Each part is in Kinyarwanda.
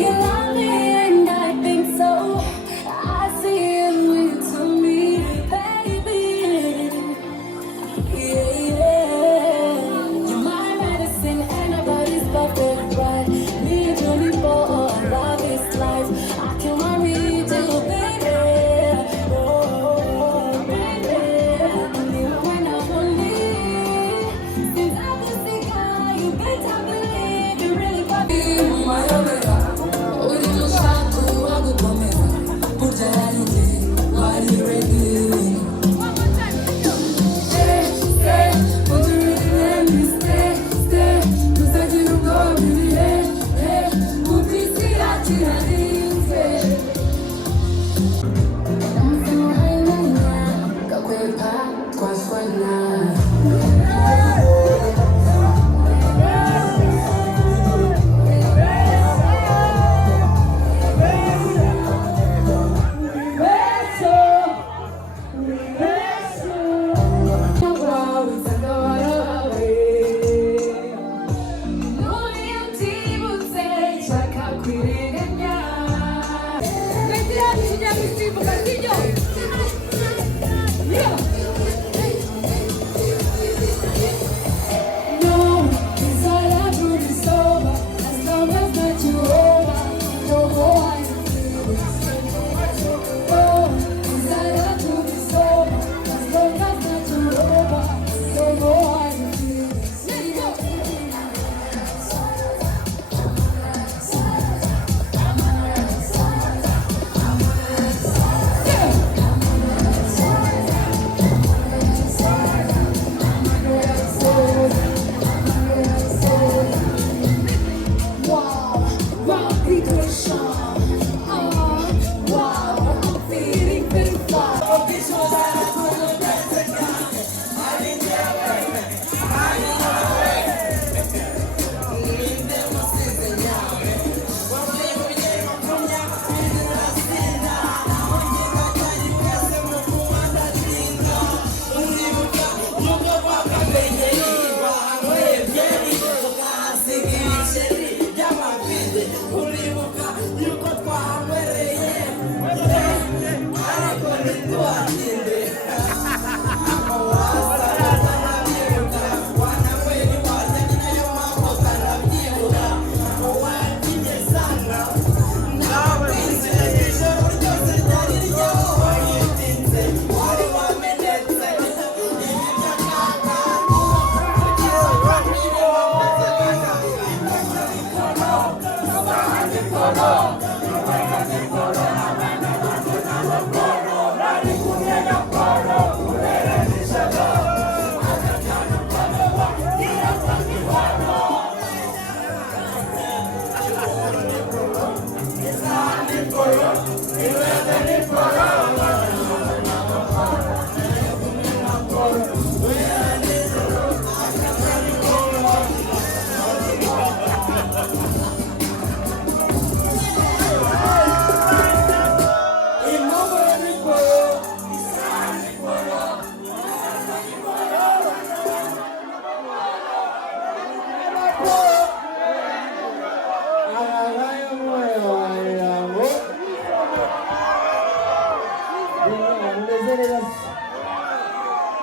you love me? And I think so. I see it into me, baby. Yeah, yeah. You're my medicine, and nobody's perfect, but me and you before love is life. I can marry you, baby. Oh, baby. Even when I'm lonely, since I can see God, you better believe you really love me. My omega, original shaku, I go come here. Put your hand in it, why you ready? One more time, stay, stay, put your hand in me, stay, stay. You said you don't go, really, hey, hey. Put this here, I tell you, hey. I'm so high now, got way past, quite now.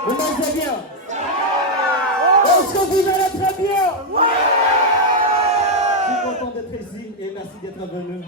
Vous m'entendez bien? Est-ce que vous allez très bien? Je suis content d'être ici et merci d'être venu.